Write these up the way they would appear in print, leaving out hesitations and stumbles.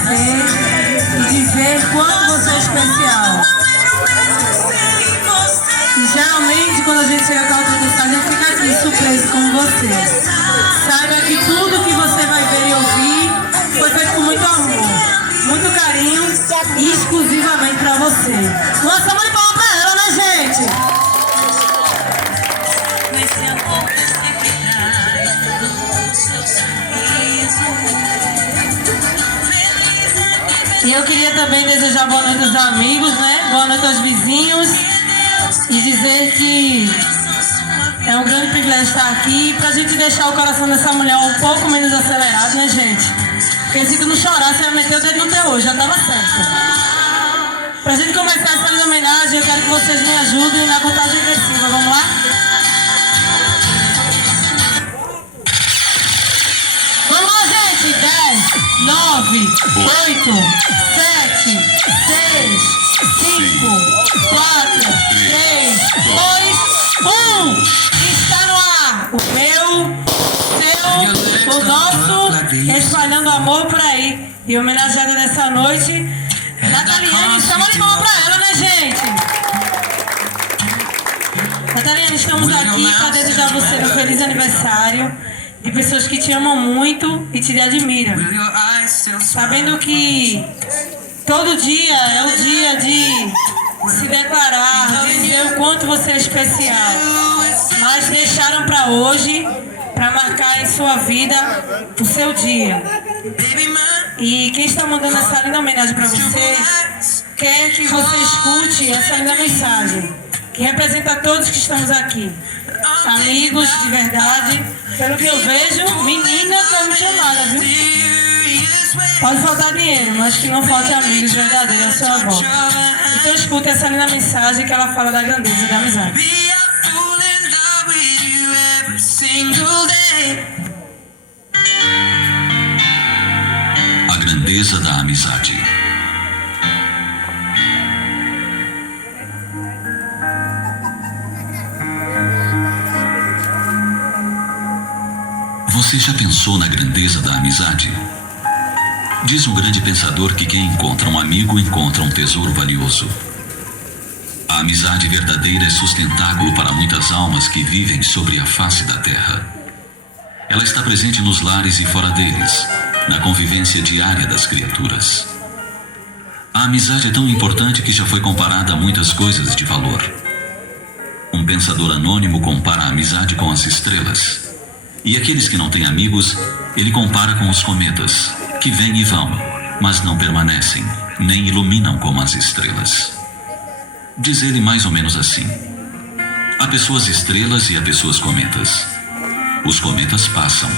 você e dizer quanto você é especial. E geralmente quando a gente chega com a altura do estádio, fica aqui surpreso com você. Saiba que tudo que você vai ver e ouvir foi feito com muito amor, muito carinho e exclusivamente pra você. Uma salva de palmas pra ela, né, gente? E eu queria também desejar boa noite aos amigos, né? Boa noite aos vizinhos. E dizer que é um grande privilégio estar aqui pra gente deixar o coração dessa mulher um pouco menos acelerado, né, gente? Porque se tu não chorar, você vai meter o dedo no teu olho, já tava certo. Pra gente começar essa linda homenagem, eu quero que vocês me ajudem na contagem regressiva. Vamos lá? Vamos lá, gente! 10, 9, 8, 7, 6, 5, 4, 3, 2, 1. Está no ar o meu, seu, o nosso, espalhando amor por aí. E homenageada dessa noite, Nataliane. Chama de mão pra ela, né, gente? Nataliane, estamos aqui para desejar a você um feliz aniversário. De pessoas que te amam muito e te admiram. Sabendo que todo dia é o dia de se declarar, de dizer o quanto você é especial. Mas deixaram para hoje, para marcar em sua vida o seu dia. E quem está mandando essa linda homenagem para você, quer que você escute essa linda mensagem, que representa todos que estamos aqui. Amigos de verdade, pelo que eu vejo, menina como chamada, viu? Pode faltar dinheiro, mas que não falte amigos verdadeiros à sua volta. Então escute essa linda mensagem que ela fala da grandeza da amizade. A grandeza da amizade. Você já pensou na grandeza da amizade? Diz um grande pensador que quem encontra um amigo encontra um tesouro valioso. A amizade verdadeira é sustentáculo para muitas almas que vivem sobre a face da terra. Ela está presente nos lares e fora deles, na convivência diária das criaturas. A amizade é tão importante que já foi comparada a muitas coisas de valor. Um pensador anônimo compara a amizade com as estrelas. E aqueles que não têm amigos, ele compara com os cometas, que vêm e vão, mas não permanecem, nem iluminam como as estrelas. Diz ele mais ou menos assim: há pessoas estrelas e há pessoas cometas. Os cometas passam,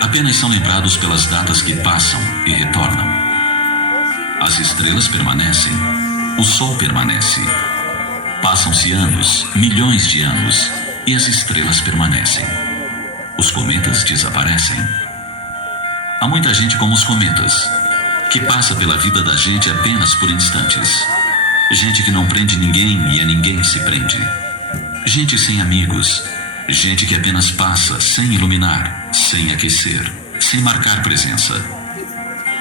apenas são lembrados pelas datas que passam e retornam. As estrelas permanecem, o sol permanece. Passam-se anos, milhões de anos, e as estrelas permanecem. Os cometas desaparecem. Há muita gente como os cometas, que passa pela vida da gente apenas por instantes. Gente que não prende ninguém e a ninguém se prende. Gente sem amigos. Gente que apenas passa sem iluminar, sem aquecer, sem marcar presença.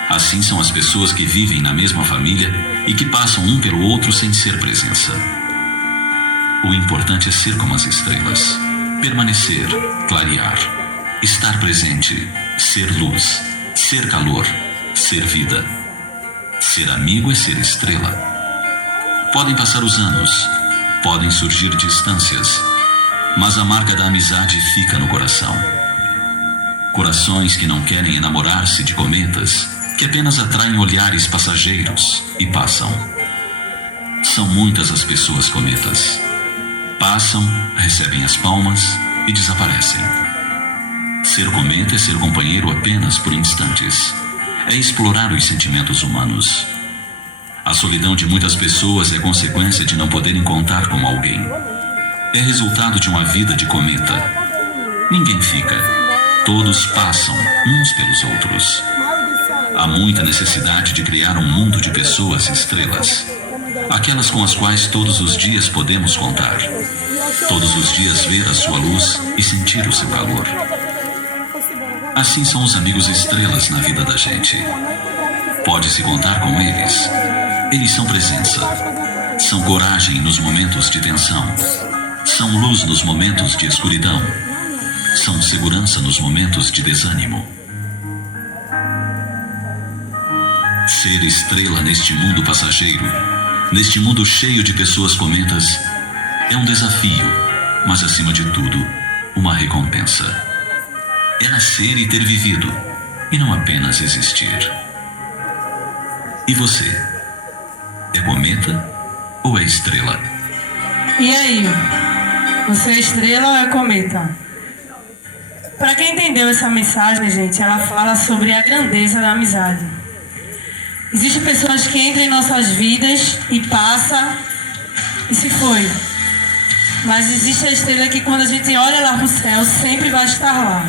Assim são as pessoas que vivem na mesma família e que passam um pelo outro sem ser presença. O importante é ser como as estrelas. Permanecer, clarear, estar presente, ser luz, ser calor, ser vida. Ser amigo é ser estrela. Podem passar os anos, podem surgir distâncias, mas a marca da amizade fica no coração. Corações que não querem enamorar-se de cometas, que apenas atraem olhares passageiros e passam. São muitas as pessoas cometas. Passam, recebem as palmas e desaparecem. Ser cometa é ser companheiro apenas por instantes. É explorar os sentimentos humanos. A solidão de muitas pessoas é consequência de não poderem contar com alguém. É resultado de uma vida de cometa. Ninguém fica. Todos passam, uns pelos outros. Há muita necessidade de criar um mundo de pessoas estrelas. Aquelas com as quais todos os dias podemos contar. Todos os dias ver a sua luz e sentir o seu calor. Assim são os amigos estrelas na vida da gente. Pode-se contar com eles. Eles são presença. São coragem nos momentos de tensão. São luz nos momentos de escuridão. São segurança nos momentos de desânimo. Ser estrela neste mundo passageiro, neste mundo cheio de pessoas cometas, é um desafio, mas acima de tudo, uma recompensa. É nascer e ter vivido, e não apenas existir. E você? É cometa ou é estrela? E aí? Você é estrela ou é cometa? Para quem entendeu essa mensagem, gente, ela fala sobre a grandeza da amizade. Existem pessoas que entram em nossas vidas e passam e se foi. Mas existe a estrela que quando a gente olha lá pro céu, sempre vai estar lá.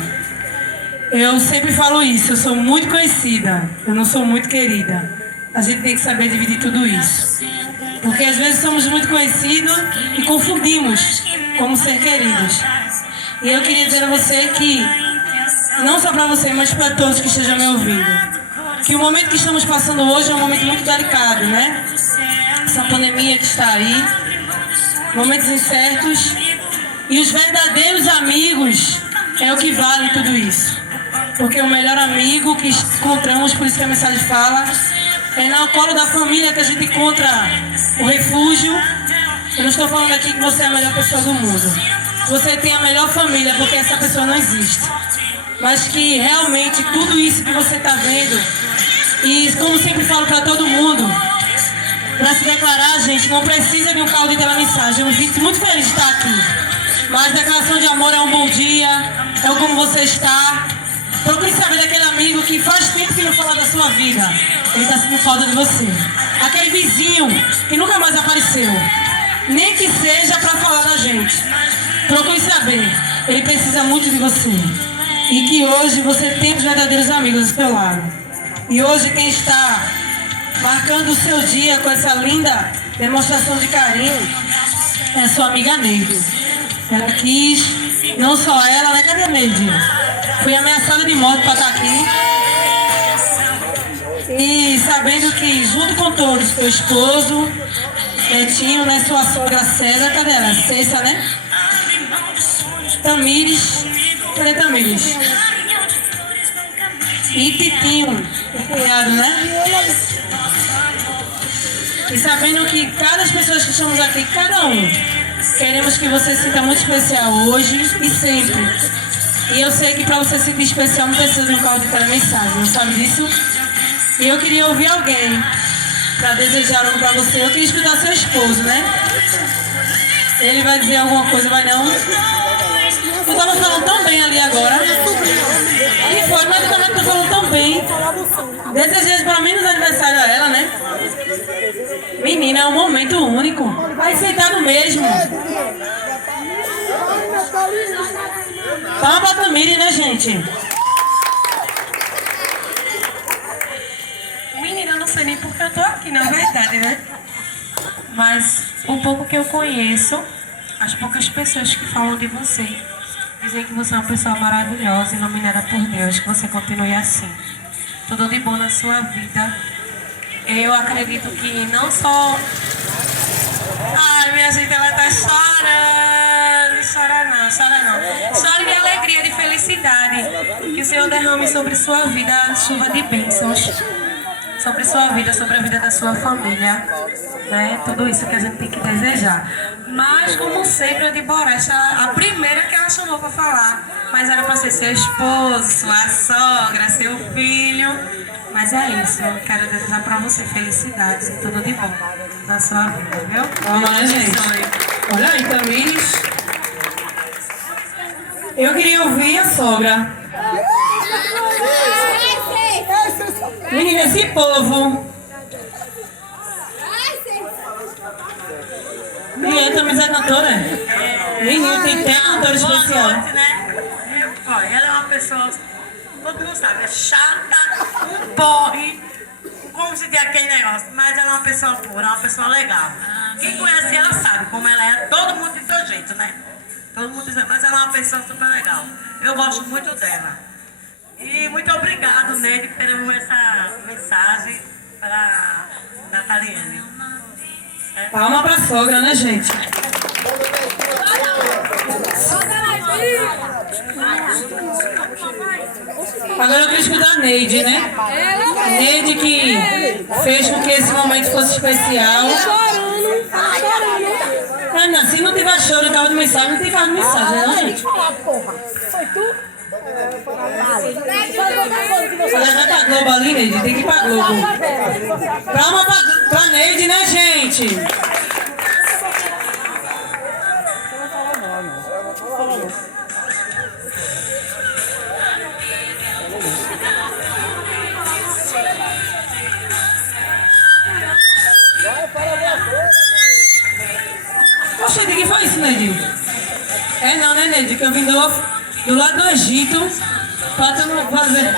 Eu sempre falo isso, eu sou muito conhecida, eu não sou muito querida. A gente tem que saber dividir tudo isso. Porque às vezes somos muito conhecidos e confundimos como ser queridos. E eu queria dizer a você que, não só para você, mas para todos que estejam me ouvindo, que o momento que estamos passando hoje é um momento muito delicado, né? Essa pandemia que está aí, momentos incertos, e os verdadeiros amigos é o que vale tudo isso. Porque o melhor amigo que encontramos, por isso que a mensagem fala, é no colo da família que a gente encontra o refúgio. Eu não estou falando aqui que você é a melhor pessoa do mundo. Você tem a melhor família, porque essa pessoa não existe. Mas que realmente tudo isso que você está vendo, e como sempre falo para todo mundo, para se declarar, gente, não precisa de um carro de telemensagem. Eu me sinto muito feliz de estar aqui. Mas declaração de amor é um bom dia, é o como você está. Procure saber daquele amigo que faz tempo que não fala da sua vida. Ele está sentindo falta de você. Aquele vizinho que nunca mais apareceu. Nem que seja para falar da gente. Procure saber. Ele precisa muito de você. E que hoje você tem os verdadeiros amigos do seu lado. E hoje quem está marcando o seu dia com essa linda demonstração de carinho é a sua amiga Neide. Ela quis, não só ela, né? Cadê a Neide? Fui ameaçada de morte para estar aqui. E sabendo que junto com todos, seu esposo, Netinho, né? Sua sogra César, cadê ela? Cessa, né? Tamires, cadê Tamires? E Titinho, o cunhado, né? E sabendo que cada pessoa que estamos aqui, cada um, queremos que você se sinta muito especial hoje e sempre. E eu sei que para você se sentir especial não precisa de um carro de telemensagem, não sabe disso? E eu queria ouvir alguém para desejar algo para você. Eu queria escutar seu esposo, né? Ele vai dizer alguma coisa, vai não? Eu estava falando tão bem ali agora. E foi, mas eu também estou falando tão bem. Desejei pelo menos aniversário a ela, né? Menina, é um momento único. Vai sentado mesmo. Palma pra Tamires, né, gente? Menina, eu não sei nem porque eu tô aqui, na verdade, né? Mas o pouco que eu conheço, as poucas pessoas que falam de você, dizem que você é uma pessoa maravilhosa, iluminada por Deus, que você continue assim. Tudo de bom na sua vida. Eu acredito que não só... Ai, minha gente, ela tá chorando. Chora não, chora não. Chore de alegria, de felicidade. Que o Senhor derrame sobre sua vida a chuva de bênçãos. Sobre sua vida, sobre a vida da sua família. Né? Tudo isso que a gente tem que desejar. Mas, como sempre, a de Boreste, a primeira que ela chamou para falar. Mas era para ser seu esposo, sua sogra, seu filho. Mas é isso, eu quero desejar para você felicidades e tudo de bom na sua vida, viu? Vamos lá, gente. Olha aí, Tamires. Eu queria ouvir a sogra. Menina, esse povo. Menina, Tamires é cantora? Menina, tem até cantora especial. Boa noite, né? Olha, ela é uma pessoa, todo mundo sabe, é chata, um porre, como se tem aquele negócio, mas ela é uma pessoa pura, uma pessoa legal. Quem conhece ela sabe como ela é, todo mundo de seu jeito, né? Todo mundo diz, mas ela é uma pessoa super legal. Eu gosto muito dela. E muito obrigado, Neide, por essa mensagem para Nataliane. Palma pra sogra, né, gente? Agora eu queria escutar a Neide, né? Neide que fez com que esse momento fosse especial. Ana, se não tiver choro em carro de mensagem, não tem carro de mensagem, não, gente? Foi tu? Ela vai pra Globo ali, Neide, tem que ir pra Globo. Palma pra Neide, né, gente? Poxa, de que foi isso, Neide? É não, né, Neide? Que eu vim do lado do Egito pra tu não fazer.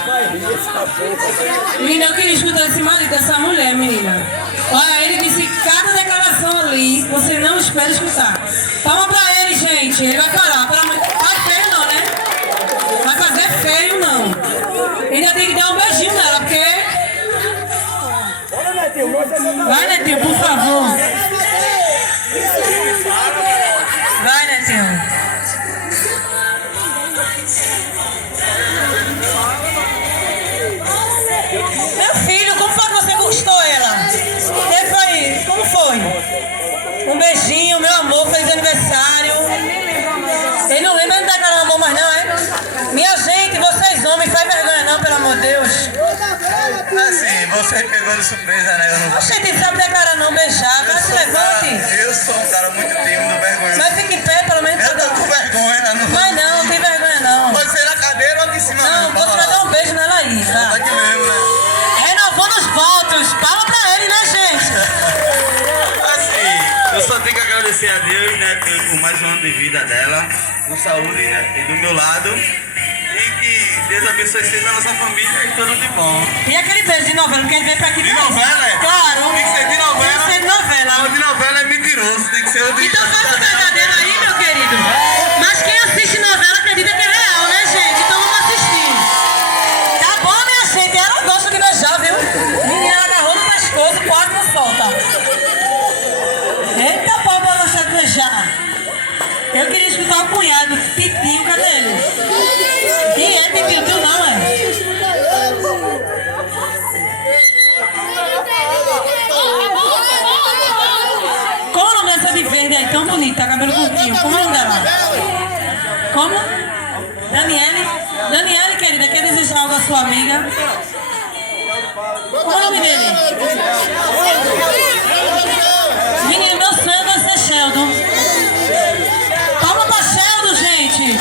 Menina, eu queria escutar esse marido dessa mulher, menina. Olha, ele disse cada declaração ali, você não espera escutar. Palma pra ele, gente. Ele vai parar. Faz feio não, né? Vai fazer feio não. Ainda tem que dar um beijinho nela, porque... Vai, Netinho, por favor. Vai, Netinho. Meu filho, como foi que você conquistou ela? Como foi? Um beijinho, meu amor, feliz aniversário. Ele não lembra, ele não tá com amor mais não, é? Minha gente, vocês homens, faz vergonha não, pelo amor de Deus. Assim, você pegou de surpresa, né? Eu não... A gente sabe declarar não, beijar, vai se levante. Eu sou um cara muito tímido, vergonhoso. Mas fique em pé, pelo menos. Eu tô com vergonha, não. Mas não tem vergonha não. Pode ser na cadeira ou aqui em cima. Não, você vai dar um beijo nela aí, Tá tá? aqui mesmo, né? Renovando os votos, palma pra ele, né, gente? Assim, eu só tenho que agradecer a Deus, né, por mais um ano de vida dela, por saúde, né, e do meu lado. E que Deus abençoe sempre a nossa família e tudo de bom. E aquele beijo de novela, porque ele veio pra aqui De pra isso. novela, é? Claro. Tem que ser de novela. Tem que ser de novela. Não, de novela é mentiroso, tem que ser o de... Então faça o verdadeiro aí, meu querido. Mas quem assiste novela acredita que é real, né, gente? Então vamos assistir. Tá bom, minha gente? Ela gosta de beijar, viu? Menina, ela agarrou no pescoço, pode não solta. Eita, pau pra gostar de beijar. Eu queria escutar o cunhado, Titinho, cadê ele? Quem é Titinho? Tu não, é? Qual o nome dessa de verde aí, tão bonita, cabelo curtinho? Como é o nome dela? Como? Daniele? Daniele, querida, quer desejar algo à sua amiga? Qual o nome dele? Menino, meu sonho vai ser Sheldon. Palma pra Sheldon, gente.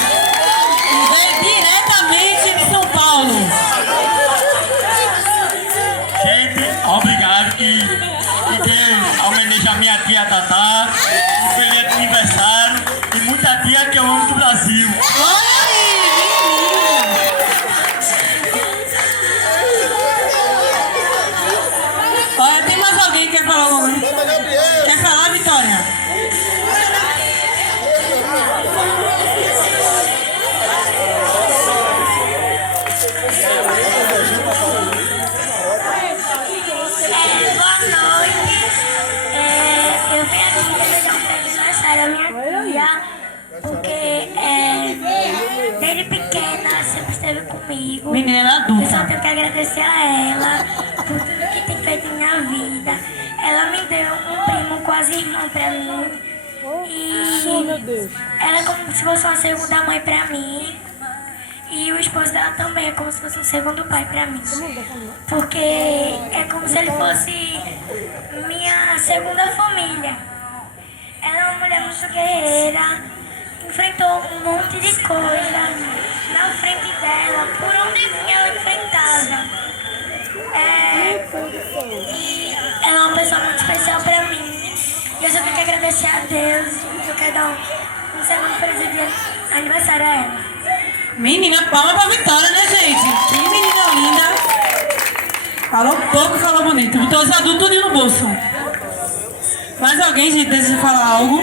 Veio diretamente de São Paulo. Gente, obrigado que homenageia a minha tia Tatá. Um feliz aniversário e muita tia que eu amo do Brasil. Olha aí, menino. Olha, tem mais alguém que quer falar alguma coisa? Quer falar, Vitória? Boa noite. Eu vim aqui desejar um feliz aniversário à minha tia, porque desde pequena sempre esteve comigo. Menina Eu só adulta. tenho que agradecer a ela por tudo que tem feito em minha vida. Ela me deu um primo quase irmão pra mim. E ela é como se fosse uma segunda mãe pra mim. E o esposo dela também é como se fosse um segundo pai pra mim. Porque é como se ele fosse minha segunda família. Ela é uma mulher muito guerreira, enfrentou um monte de coisa na frente dela, por onde vinha ela enfrentava. E ela é uma pessoa muito especial pra mim. E eu só tenho que agradecer a Deus. E eu quero dar um segundo presente de aniversário a ela. Menina, palma pra Vitória, né, gente? Que menina linda. Falou pouco e falou bonito. Botou os adultos tudo no bolso. Mais alguém, gente, deseja falar algo?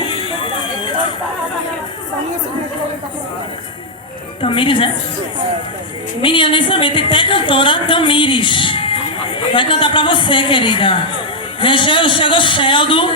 Tamires, né? Menina, nem sabia, tem até cantora Tamires. Vai cantar pra você, querida. Chegou Sheldon.